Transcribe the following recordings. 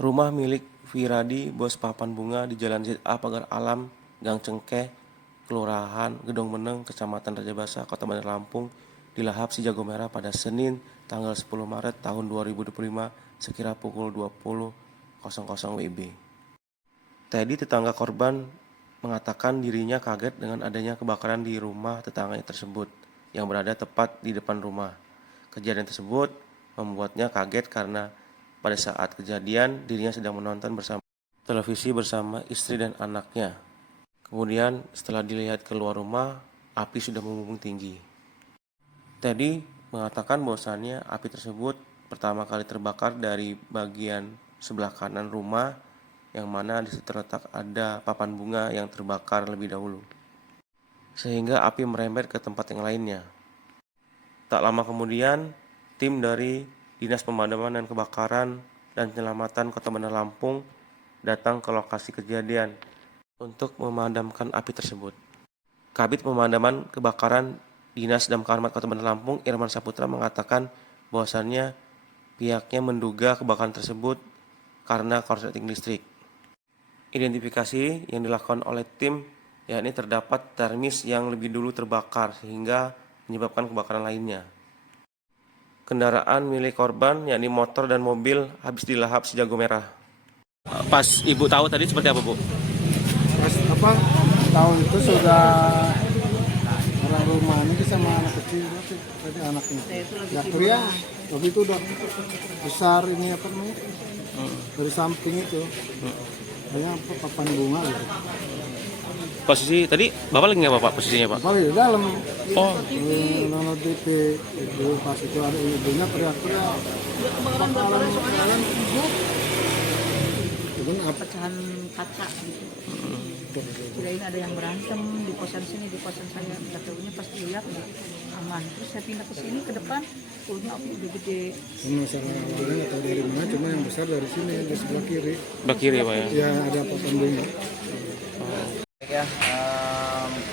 Rumah milik Wiradi, bos papan bunga di Jalan ZA Pagar Alam, Gang Cengkeh, Kelurahan Gedong Meneng, Kecamatan Rajabasa, Kota Bandar Lampung, dilahap si jago merah pada Senin tanggal 10 Maret tahun 2025 sekira pukul 20.00 WIB. Teddy, tetangga korban, mengatakan dirinya kaget dengan adanya kebakaran di rumah tetangganya tersebut yang berada tepat di depan rumah. Kejadian tersebut membuatnya kaget karena pada saat kejadian dirinya sedang menonton bersama televisi bersama istri dan anaknya. Kemudian setelah dilihat keluar rumah, api sudah membumbung tinggi. Teddy mengatakan bahwasannya api tersebut pertama kali terbakar dari bagian sebelah kanan rumah, yang mana di situ terletak ada papan bunga yang terbakar lebih dahulu, sehingga api merembet ke tempat yang lainnya. Tak lama kemudian, tim dari Dinas Pemadaman dan Kebakaran dan Penyelamatan Kota Bandar Lampung datang ke lokasi kejadian untuk memadamkan api tersebut. Kabid Pemadaman Kebakaran Dinas Damkar Kota Bandar Lampung, Irman Saputra, mengatakan bahwasannya pihaknya menduga kebakaran tersebut karena korsleting listrik. Identifikasi yang dilakukan oleh tim yakni terdapat termis yang lebih dulu terbakar sehingga menyebabkan kebakaran lainnya. Kendaraan milik korban yakni motor dan mobil habis dilahap si jago merah. Pas ibu tahu tadi seperti apa, Bu? Pas tahu itu sudah orang rumah ini sama anak kecil tadi anaknya. Ya teriak, waktu itu udah besar ini apa namanya? Dari samping itu. Banyak papan bunga gitu. Posisi tadi Bapak lagi nggak, Bapak, posisinya, Pak? Bapak di dalam. Oh. Nono DP itu pas itu ada ibunya teriak-teriak. Kebakaran ibu. Itu apa? Pecahan kaca gitu. Kirain ada yang berantem di kosan sini, di kosan saya. Nggak tahunya pas dilihat aman. Terus saya pindah ke sini ke depan, punya api udah gede. Ini masalah awalnya nggak tahu dari mana, cuma yang besar dari sini di sebelah kiri. Sebelah kiri, Pak, ya? Ya ada papan bunga. Ya,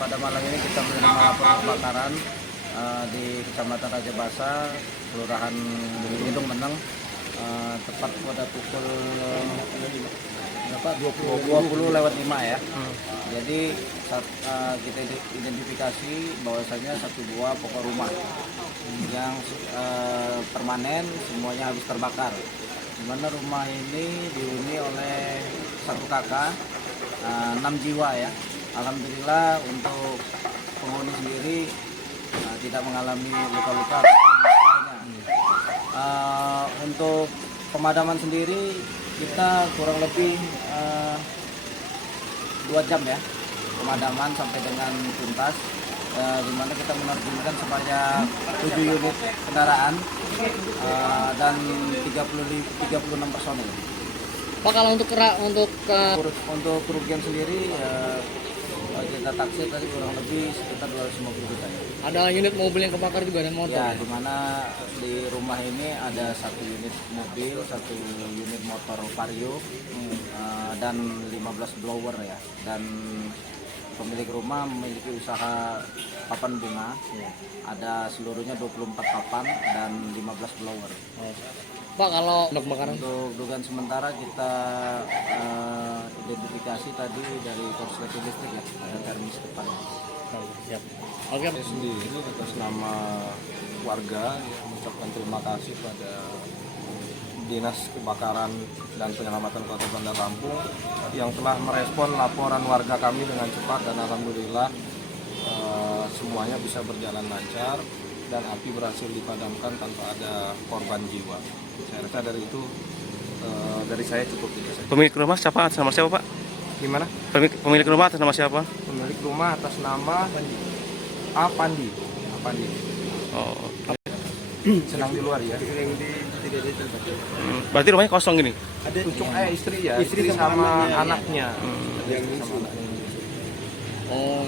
pada malam ini kita menerima laporan kebakaran di Kecamatan Rajabasa, Kelurahan Gedong Meneng, tepat pada pukul 20:05 ya. Jadi kita identifikasi bahwasanya satu buah pokok rumah yang permanen semuanya habis terbakar. Di mana rumah ini dihuni oleh satu kakak, 6 jiwa ya. Alhamdulillah untuk penghuni sendiri tidak mengalami luka-luka. Untuk pemadaman sendiri kita kurang lebih 2 jam ya pemadaman sampai dengan tuntas, di mana kita menerjunkan sebanyak 7 unit kendaraan dan 36 personil. Pak, kalau untuk Untuk kerugian sendiri kita taksir tadi kurang lebih sekitar 250 juta ya. ada unit mobil yang kebakar juga dan motor. Ya, di mana di rumah ini ada 1 unit mobil, 1 unit motor Vario, dan 15 blower ya. Dan pemilik rumah memiliki usaha papan bunga. Ada seluruhnya 24 papan dan 15 blower. Pak, kalau untuk kebakaran Untuk dugaan sementara kita identifikasi tadi dari korsleting listrik ya, ada termis depan. siap. Oke. Saya sendiri atas nama warga mengucapkan terima kasih pada Dinas Kebakaran dan Penyelamatan Kota Bandar Lampung yang telah merespon laporan warga kami dengan cepat, dan alhamdulillah semuanya bisa berjalan lancar dan api berhasil dipadamkan tanpa ada korban jiwa. Saya rasa dari itu dari saya cukup itu saja. Pemilik rumah siapa? Atas nama siapa, Pak? Gimana? Pemilik rumah atas nama siapa? Pemilik rumah atas nama Apandi. Oh. Senang di luar ya. Berarti rumahnya kosong gini? Cucuk istri ya, istri sama anaknya. Oh.